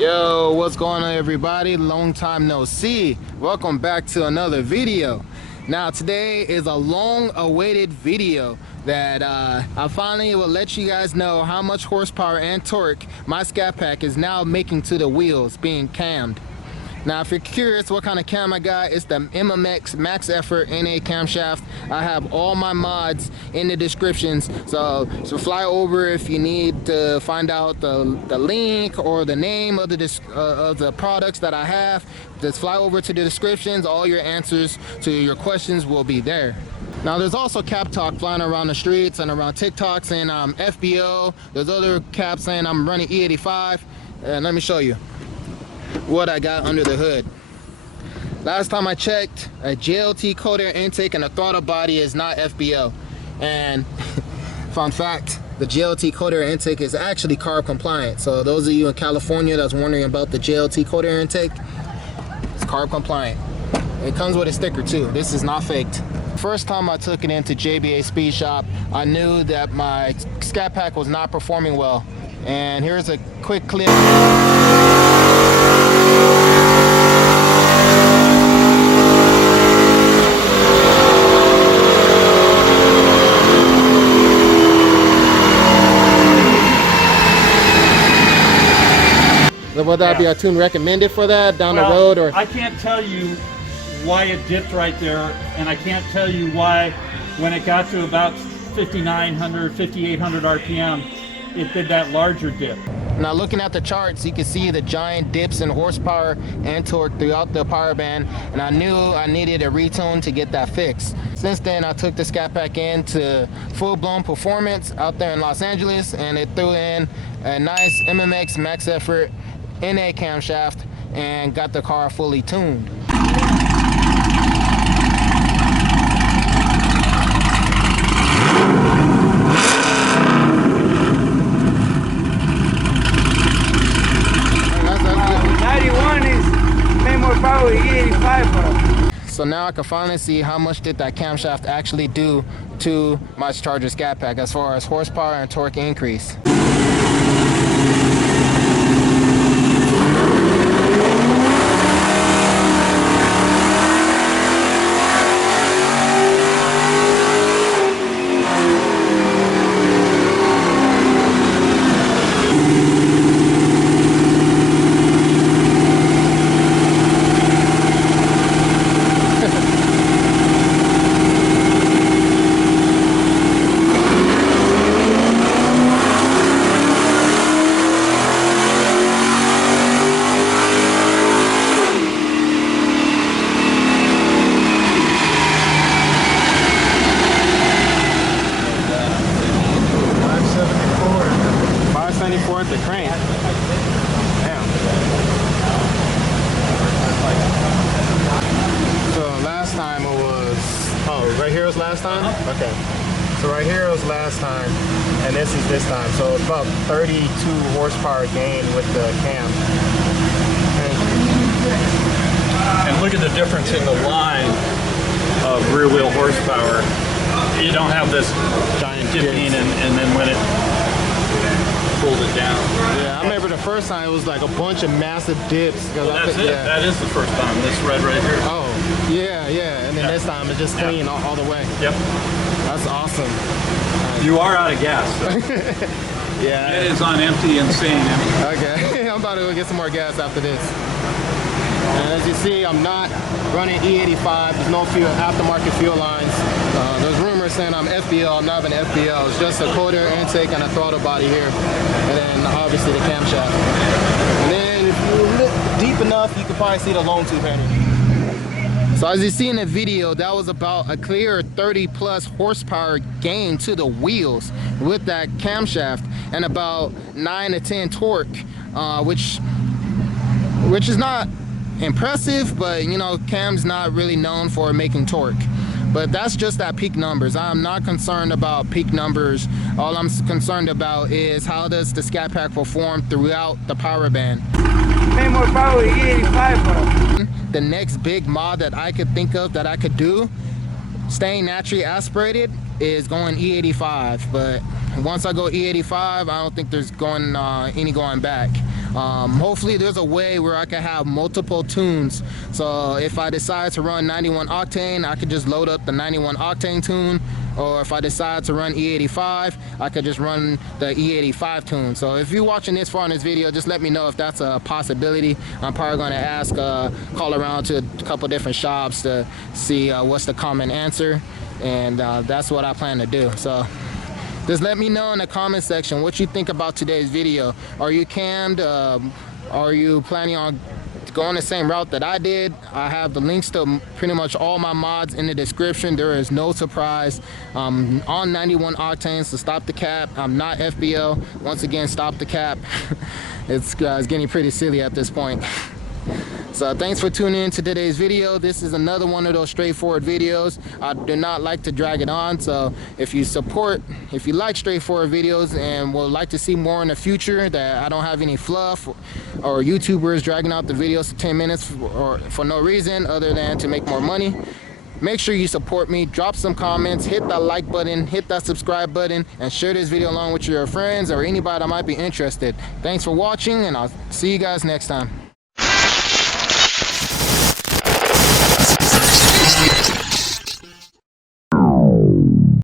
Yo, what's going on, everybody? Long time no see. Welcome back to another video. Now today is a long awaited video that I finally will let you guys know how much horsepower and torque my Scatpack is now making to the wheels being cammed. Now if you're curious what kind of cam I got, it's the MMX Max Effort NA camshaft. I have all my mods in the descriptions, so fly over if you need to find out the link or the name of the products that I have. Just fly over to the descriptions. All your answers to your questions will be there. Now there's also cap talk flying around the streets and around TikTok saying I'm FBO. There's other caps saying I'm running E85, and let me show you what I got under the hood. Last time I checked, a JLT cold air intake and a throttle body is not FBO. And fun fact, the JLT cold air intake is actually carb compliant. So those of you in California that's wondering about the JLT cold air intake, it's carb compliant. It comes with a sticker too. This is not faked. First time I took it into JBA Speedshop, I knew that my Scatpack was not performing well. And here's a quick clip. Would that be a tune recommended for that down the road? Or I can't tell you why it dipped right there, and I can't tell you why when it got to about 5,900, 5,800 RPM, it did that larger dip. Now looking at the charts, you can see the giant dips in horsepower and torque throughout the power band, and I knew I needed a retune to get that fixed. Since then, I took the Scatpack into Fullblown Performance out there in Los Angeles, and it threw in a nice MMX Max Effort NA camshaft and got the car fully tuned. So now I can finally see how much did that camshaft actually do to my Charger Scatpack as far as horsepower and torque increase. The crane. Damn. So last time it was, oh, right here was last time? Okay. So right here was last time, and this is this time. So it's about 32 horsepower gain with the cam. And look at the difference in the line of rear wheel horsepower. You don't have this giant dipping, and then when it pulled it down. Yeah, I remember the first time it was like a bunch of massive dips. Well, that's it. Yeah. That is the first time. This red right here. Oh, yeah. And then this time it's just clean all the way. Yep. That's awesome. You are out of gas. So. Yeah. It is on empty and staying empty. Okay. I'm about to go get some more gas after this. And as you see, I'm not running E85. There's no aftermarket fuel lines. There's rumors saying I'm FBO. I'm not an FBO. It's just a cold air intake and a throttle body here. And then obviously the camshaft. And then if you look deep enough, you can probably see the long tube header. So as you see in the video, that was about a clear 30 plus horsepower gain to the wheels with that camshaft, and about 9 to 10 torque, which is not impressive, but you know, Cam's not really known for making torque. But that's just at peak numbers. I'm not concerned about peak numbers. All I'm concerned about is how does the Scatpack perform throughout the power band. More power, E85, bro. The next big mod that I could think of that I could do, staying naturally aspirated, is going E85. But once I go E85, I don't think there's any going back. Hopefully there's a way where I can have multiple tunes. So if I decide to run 91 octane, I could just load up the 91 octane tune. Or if I decide to run E85, I could just run the E85 tune. So if you're watching this far in this video, just let me know if that's a possibility. I'm probably going to ask, call around to a couple different shops to see what's the common answer. And that's what I plan to do. So just let me know in the comment section what you think about today's video. Are you cammed? Are you planning on going the same route that I did? I have the links to pretty much all my mods in the description. There is no surprise. On 91 octanes, so stop the cap. I'm not FBO. Once again, stop the cap. It's getting pretty silly at this point. So thanks for tuning in to today's video. This is another one of those straightforward videos. I do not like to drag it on, so if you like straightforward videos and would like to see more in the future, that I don't have any fluff or YouTubers dragging out the videos for 10 minutes for no reason other than to make more money, make sure you support me. Drop some comments, hit that like button, hit that subscribe button, and share this video along with your friends or anybody that might be interested. Thanks for watching, and I'll see you guys next time.